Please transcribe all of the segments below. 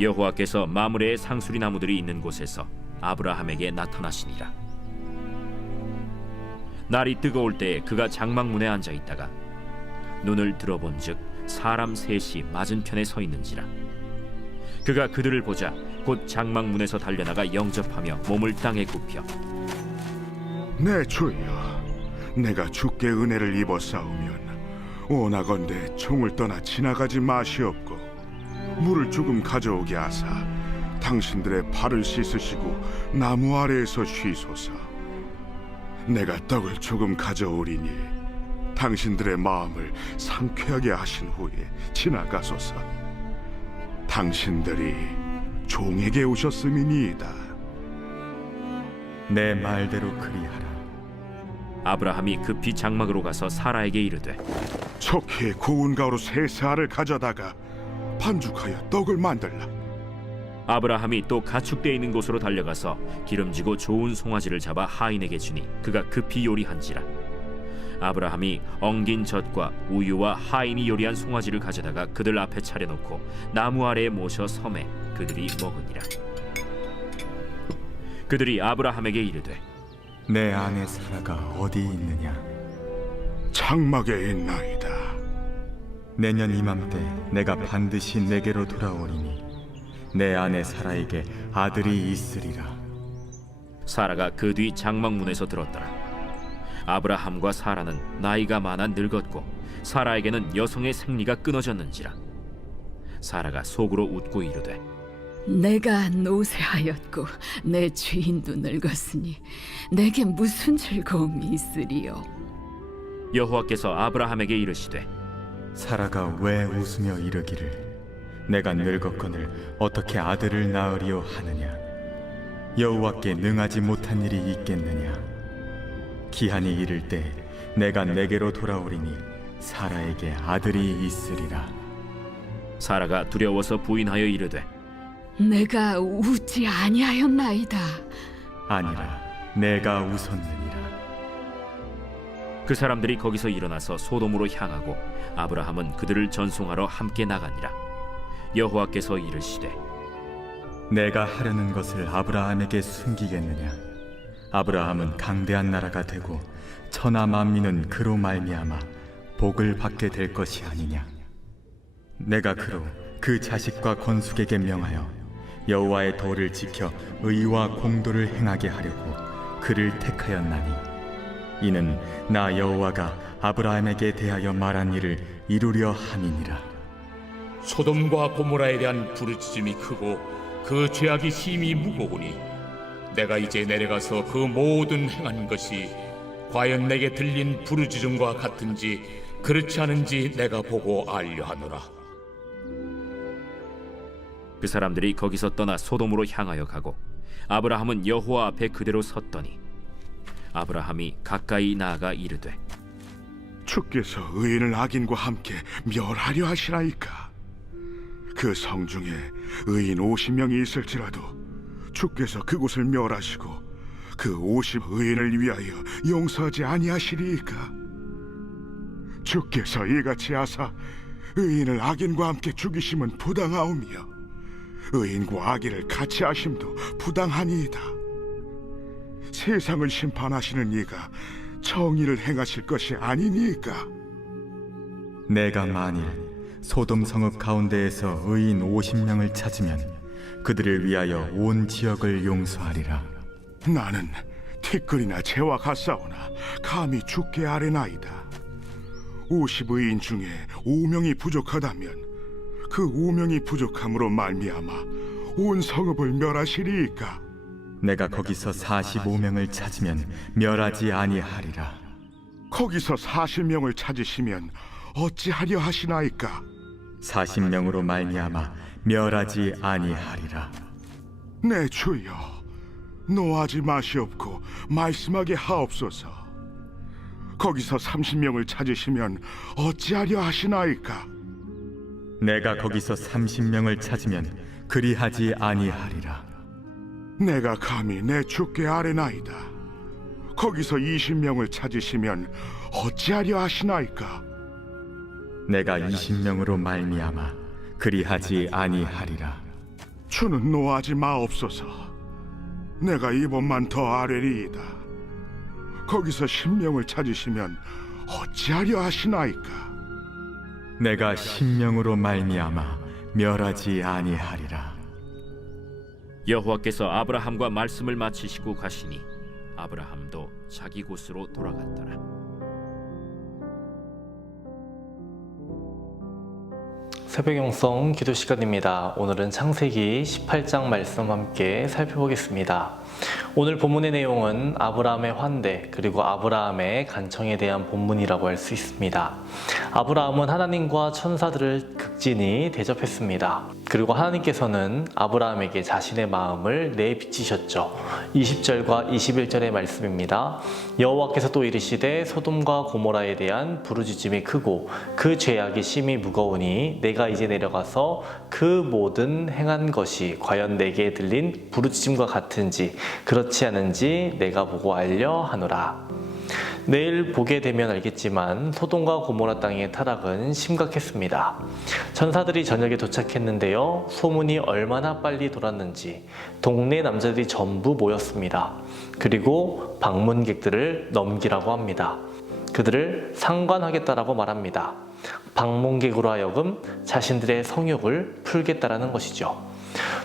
여호와께서 마므레의 상수리 나무들이 있는 곳에서 아브라함에게 나타나시니라. 날이 뜨거울 때에 그가 장막문에 앉아 있다가 눈을 들어본즉 사람 셋이 맞은편에 서 있는지라. 그가 그들을 보자 곧 장막문에서 달려나가 영접하며 몸을 땅에 굽혀 내 주여, 내가 주께 은혜를 입었사오면 원하건대 총을 떠나 지나가지 마시옵고 물을 조금 가져오게 하사 당신들의 발을 씻으시고 나무 아래에서 쉬소서. 내가 떡을 조금 가져오리니 당신들의 마음을 상쾌하게 하신 후에 지나가소서. 당신들이 종에게 오셨음이니이다. 내 말대로 그리하라. 아브라함이 급히 장막으로 가서 사라에게 이르되 속히 고운 가루 세 세알을 가져다가 반죽하여 떡을 만들라. 아브라함이 또 가축대 있는 곳으로 달려가서 기름지고 좋은 송아지를 잡아 하인에게 주니 그가 급히 요리한지라. 아브라함이 엉긴 젖과 우유와 하인이 요리한 송아지를 가져다가 그들 앞에 차려놓고 나무 아래에 모셔 섬에 그들이 먹으니라. 그들이 아브라함에게 이르되 내 아내 사라가 어디 있느냐? 장막에 있나이다. 내년 이맘때 내가 반드시 내게로 돌아오리니 내 아내 사라에게 아들이 있으리라. 사라가 그 뒤 장막문에서 들었더라. 아브라함과 사라는 나이가 많아 늙었고 사라에게는 여성의 생리가 끊어졌는지라. 사라가 속으로 웃고 이르되 내가 노쇠하였고 내 주인도 늙었으니 내게 무슨 즐거움이 있으리요. 여호와께서 아브라함에게 이르시되 사라가 왜 웃으며 이르기를 내가 늙었거늘 어떻게 아들을 낳으리요 하느냐? 여호와께 능하지 못한 일이 있겠느냐? 기한이 이를 때 내가 내게로 돌아오리니 사라에게 아들이 있으리라. 사라가 두려워서 부인하여 이르되 내가 웃지 아니하였나이다. 아니라 내가 웃었느니라. 그 사람들이 거기서 일어나서 소돔으로 향하고 아브라함은 그들을 전송하러 함께 나가니라. 여호와께서 이르시되 내가 하려는 것을 아브라함에게 숨기겠느냐? 아브라함은 강대한 나라가 되고 천하 만민은 그로 말미암아 복을 받게 될 것이 아니냐? 내가 그로 그 자식과 건숙에게 명하여 여호와의 도를 지켜 의와 공도를 행하게 하려고 그를 택하였나니 이는 나 여호와가 아브라함에게 대하여 말한 일을 이루려 함이니라. 소돔과 고모라에 대한 부르짖음이 크고 그 죄악이 심히 무거우니 내가 이제 내려가서 그 모든 행한 것이 과연 내게 들린 부르짖음과 같은지 그렇지 않은지 내가 보고 알려 하노라. 그 사람들이 거기서 떠나 소돔으로 향하여 가고 아브라함은 여호와 앞에 그대로 섰더니 아브라함이 가까이 나아가 이르되 주께서 의인을 악인과 함께 멸하려 하시나이까. 그 성중에 의인 50명이 있을지라도 주께서 그곳을 멸하시고 그 50의인을 위하여 용서하지 아니하시리이까. 주께서 이같이 하사 의인을 악인과 함께 죽이심은 부당하오며 의인과 악인을 같이 하심도 부당하니이다. 세상을 심판하시는 이가 정의를 행하실 것이 아니니까. 내가 만일 소돔 성읍 가운데에서 의인 50명을 찾으면 그들을 위하여 온 지역을 용서하리라. 나는 티끌이나 재와 같사오나 감히 주께 아뢰나이다. 50의인 중에 5명이 부족하다면 그 5명이 부족함으로 말미암아 온 성읍을 멸하시리이까. 내가 거기서 45명을 찾으면 멸하지 아니하리라. 거기서 40명을 찾으시면 어찌하려 하시나이까. 40명으로 말미암아 멸하지 아니하리라. 내 주여, 노하지 마시옵고 말씀하게 하옵소서. 거기서 30명을 찾으시면 어찌하려 하시나이까. 내가 거기서 30명을 찾으면 그리하지 아니하리라. 내가 감히 내 주께 아뢰나이다. 거기서 20명을 찾으시면 어찌하려 하시나이까. 내가 20명으로 말미암아 그리하지 아니하리라. 주는 노하지 마옵소서. 내가 이번만 더 아뢰리이다. 거기서 신명을 찾으시면 어찌하려 하시나이까? 내가 신명으로 말미암아 멸하지 아니하리라. 여호와께서 아브라함과 말씀을 마치시고 가시니 아브라함도 자기 곳으로 돌아갔더라. 새벽 영성 기도 시간입니다. 오늘은 창세기 18장 말씀 함께 살펴보겠습니다. 오늘 본문의 내용은 아브라함의 환대 그리고 아브라함의 간청에 대한 본문이라고 할 수 있습니다. 아브라함은 하나님과 천사들을 극진히 대접했습니다. 그리고 하나님께서는 아브라함에게 자신의 마음을 내비치셨죠. 20절과 21절의 말씀입니다. 여호와께서 또 이르시되 소돔과 고모라에 대한 부르짖음이 크고 그 죄악이 심히 무거우니 내가 이제 내려가서 그 모든 행한 것이 과연 내게 들린 부르짖음과 같은지 그렇지 않은지 내가 보고 알려 하노라. 내일 보게 되면 알겠지만 소돔과 고모라 땅의 타락은 심각했습니다. 천사들이 저녁에 도착했는데요. 소문이 얼마나 빨리 돌았는지 동네 남자들이 전부 모였습니다. 그리고 방문객들을 넘기라고 합니다. 그들을 상관하겠다라고 말합니다. 방문객으로 하여금 자신들의 성욕을 풀겠다라는 것이죠.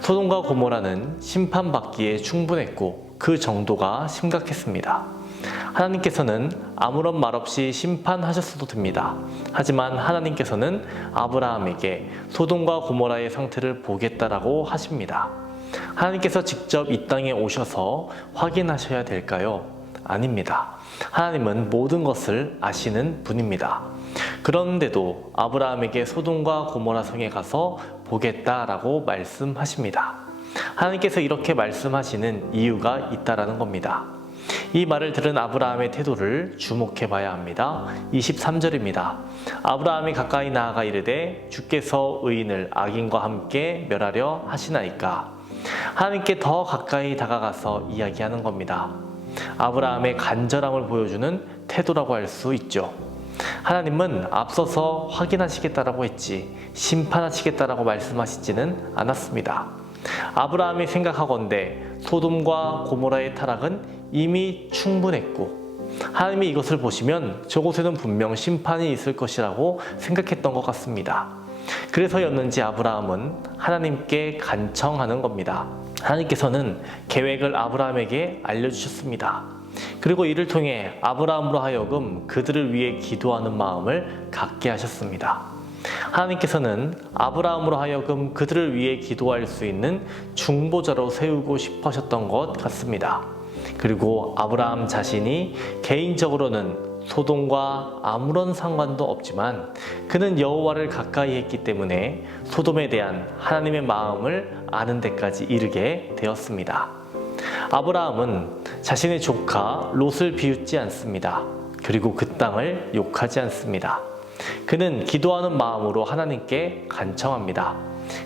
소돔과 고모라는 심판받기에 충분했고 그 정도가 심각했습니다. 하나님께서는 아무런 말 없이 심판하셨어도 됩니다. 하지만 하나님께서는 아브라함에게 소돔과 고모라의 상태를 보겠다라고 하십니다. 하나님께서 직접 이 땅에 오셔서 확인하셔야 될까요? 아닙니다. 하나님은 모든 것을 아시는 분입니다. 그런데도 아브라함에게 소돔과 고모라 성에 가서 보겠다라고 말씀하십니다. 하나님께서 이렇게 말씀하시는 이유가 있다라는 겁니다. 이 말을 들은 아브라함의 태도를 주목해 봐야 합니다. 23절입니다. 아브라함이 가까이 나아가 이르되 주께서 의인을 악인과 함께 멸하려 하시나이까. 하나님께 더 가까이 다가가서 이야기하는 겁니다. 아브라함의 간절함을 보여주는 태도라고 할 수 있죠. 하나님은 앞서서 확인하시겠다라고 했지 심판하시겠다라고 말씀하시지는 않았습니다. 아브라함이 생각하건대 소돔과 고모라의 타락은 이미 충분했고 하나님이 이것을 보시면 저곳에는 분명 심판이 있을 것이라고 생각했던 것 같습니다. 그래서였는지 아브라함은 하나님께 간청하는 겁니다. 하나님께서는 계획을 아브라함에게 알려주셨습니다. 그리고 이를 통해 아브라함으로 하여금 그들을 위해 기도하는 마음을 갖게 하셨습니다. 하나님께서는 아브라함으로 하여금 그들을 위해 기도할 수 있는 중보자로 세우고 싶어 하셨던 것 같습니다. 그리고 아브라함 자신이 개인적으로는 소돔과 아무런 상관도 없지만 그는 여호와를 가까이 했기 때문에 소돔에 대한 하나님의 마음을 아는 데까지 이르게 되었습니다. 아브라함은 자신의 조카 롯을 비웃지 않습니다. 그리고 그 땅을 욕하지 않습니다. 그는 기도하는 마음으로 하나님께 간청합니다.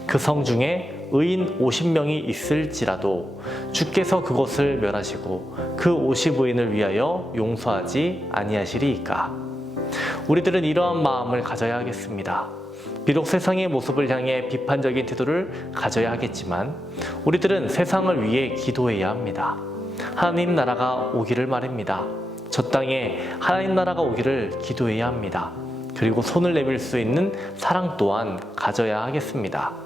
그 성 중에 의인 50명이 있을지라도 주께서 그곳을 멸하시고 그 50의인을 위하여 용서하지 아니하시리이까. 우리들은 이러한 마음을 가져야 하겠습니다. 비록 세상의 모습을 향해 비판적인 태도를 가져야 하겠지만 우리들은 세상을 위해 기도해야 합니다. 하나님 나라가 오기를 말입니다. 저 땅에 하나님 나라가 오기를 기도해야 합니다. 그리고 손을 내밀 수 있는 사랑 또한 가져야 하겠습니다.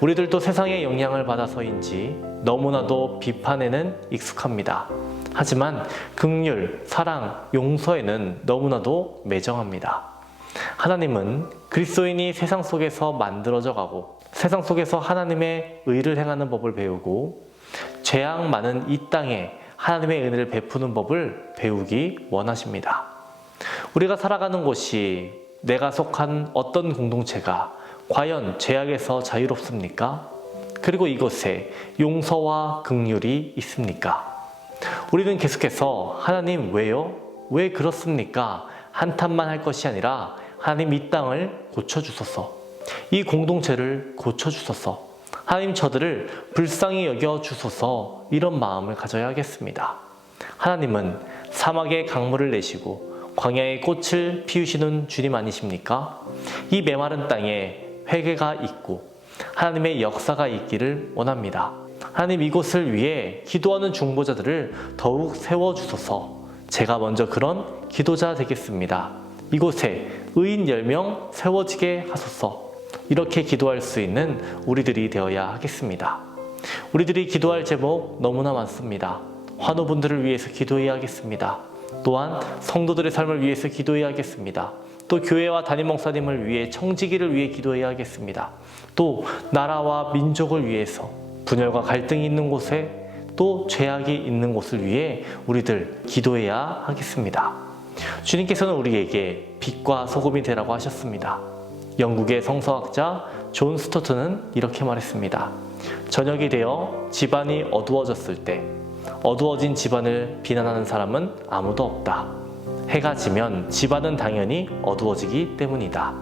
우리들도 세상의 영향을 받아서인지 너무나도 비판에는 익숙합니다. 하지만 긍휼, 사랑, 용서에는 너무나도 매정합니다. 하나님은 그리스도인이 세상 속에서 만들어져 가고 세상 속에서 하나님의 의를 행하는 법을 배우고 죄악 많은 이 땅에 하나님의 은혜를 베푸는 법을 배우기 원하십니다. 우리가 살아가는 곳이 내가 속한 어떤 공동체가 과연 죄악에서 자유롭습니까? 그리고 이곳에 용서와 긍휼이 있습니까? 우리는 계속해서 하나님 왜요? 왜 그렇습니까? 한탄만 할 것이 아니라 하나님 이 땅을 고쳐주소서, 이 공동체를 고쳐주소서, 하나님 저들을 불쌍히 여겨주소서, 이런 마음을 가져야 하겠습니다. 하나님은 사막에 강물을 내시고 광야에 꽃을 피우시는 주님 아니십니까? 이 메마른 땅에 회개가 있고 하나님의 역사가 있기를 원합니다. 하나님, 이곳을 위해 기도하는 중보자들을 더욱 세워주소서. 제가 먼저 그런 기도자 되겠습니다. 이곳에 의인 10명 세워지게 하소서. 이렇게 기도할 수 있는 우리들이 되어야 하겠습니다. 우리들이 기도할 제목 너무나 많습니다. 환우분들을 위해서 기도해야 하겠습니다. 또한 성도들의 삶을 위해서 기도해야 하겠습니다. 또 교회와 담임 목사님을 위해, 청지기를 위해 기도해야 하겠습니다. 또 나라와 민족을 위해서, 분열과 갈등이 있는 곳에, 또 죄악이 있는 곳을 위해 우리들 기도해야 하겠습니다. 주님께서는 우리에게 빛과 소금이 되라고 하셨습니다. 영국의 성서학자 존 스토트는 이렇게 말했습니다. 저녁이 되어 집안이 어두워졌을 때 어두워진 집안을 비난하는 사람은 아무도 없다. 해가 지면 집안은 당연히 어두워지기 때문이다.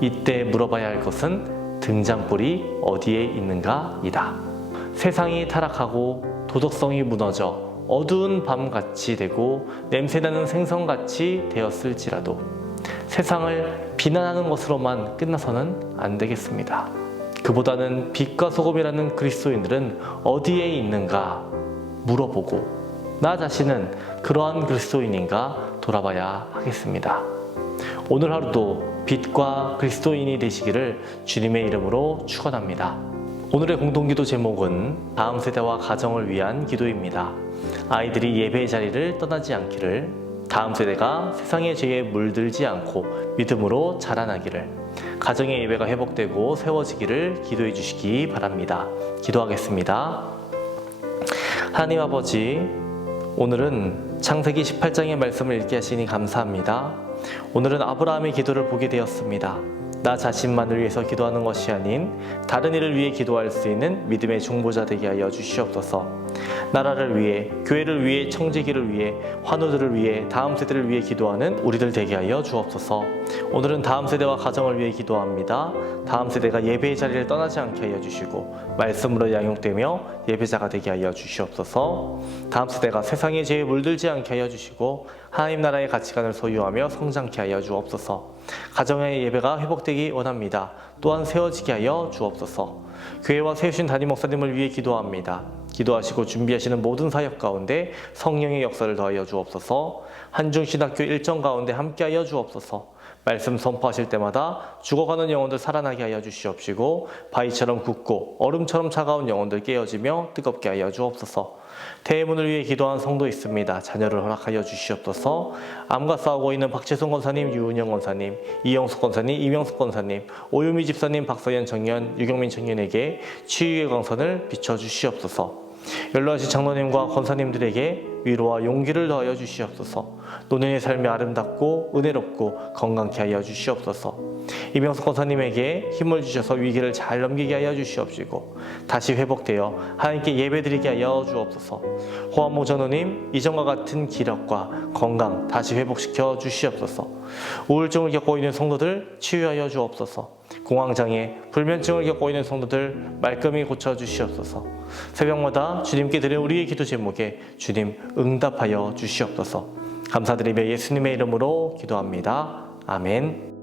이때 물어봐야 할 것은 등잔불이 어디에 있는가이다. 세상이 타락하고 도덕성이 무너져 어두운 밤같이 되고 냄새나는 생선같이 되었을지라도 세상을 비난하는 것으로만 끝나서는 안 되겠습니다. 그보다는 빛과 소금이라는 그리스도인들은 어디에 있는가 물어보고 나 자신은 그러한 그리스도인인가 돌아봐야 하겠습니다. 오늘 하루도 빛과 그리스도인이 되시기를 주님의 이름으로 축원합니다. 오늘의 공동기도 제목은 다음 세대와 가정을 위한 기도입니다. 아이들이 예배의 자리를 떠나지 않기를, 다음 세대가 세상의 죄에 물들지 않고 믿음으로 자라나기를, 가정의 예배가 회복되고 세워지기를 기도해 주시기 바랍니다. 기도하겠습니다. 하나님 아버지, 오늘은 창세기 18장의 말씀을 읽게 하시니 감사합니다. 오늘은 아브라함의 기도를 보게 되었습니다. 나 자신만을 위해서 기도하는 것이 아닌 다른 이를 위해 기도할 수 있는 믿음의 중보자 되게 하여 주시옵소서. 나라를 위해, 교회를 위해, 청지기를 위해, 환우들을 위해, 다음 세대를 위해 기도하는 우리들 되게 하여 주옵소서. 오늘은 다음 세대와 가정을 위해 기도합니다. 다음 세대가 예배의 자리를 떠나지 않게 하여 주시고 말씀으로 양육되며 예배자가 되게 하여 주시옵소서. 다음 세대가 세상의 죄에 물들지 않게 하여 주시고 하나님 나라의 가치관을 소유하며 성장케 하여 주옵소서. 가정의 예배가 회복되기 원합니다. 또한 세워지게 하여 주옵소서. 교회와 세우신 담임 목사님을 위해 기도합니다. 기도하시고 준비하시는 모든 사역 가운데 성령의 역사를 더하여 주옵소서. 한중신학교 일정 가운데 함께하여 주옵소서. 말씀 선포하실 때마다 죽어가는 영혼들 살아나게 하여 주시옵시고 바위처럼 굳고 얼음처럼 차가운 영혼들 깨어지며 뜨겁게 하여 주옵소서. 대문을 위해 기도한 성도 있습니다. 자녀를 허락하여 주시옵소서. 암과 싸우고 있는 박재성 권사님, 유은영 권사님, 이영숙 권사님, 이명숙 권사님, 오유미 집사님, 박서연 청년, 유경민 청년에게 치유의 광선을 비춰주시옵소서. 연로하신 장로님과 권사님들에게 위로와 용기를 더하여 주시옵소서. 노년의 삶이 아름답고 은혜롭고 건강케 하여 주시옵소서. 이명숙 권사님에게 힘을 주셔서 위기를 잘 넘기게 하여 주시옵시고 다시 회복되어 하나님께 예배드리게 하여 주옵소서. 호환모 전우님, 이전과 같은 기력과 건강 다시 회복시켜 주시옵소서. 우울증을 겪고 있는 성도들 치유하여 주옵소서. 공황장애, 불면증을 겪고 있는 성도들 말끔히 고쳐주시옵소서. 새벽마다 주님께 드린 우리의 기도 제목에 주님 응답하여 주시옵소서. 감사드리며 예수님의 이름으로 기도합니다. 아멘.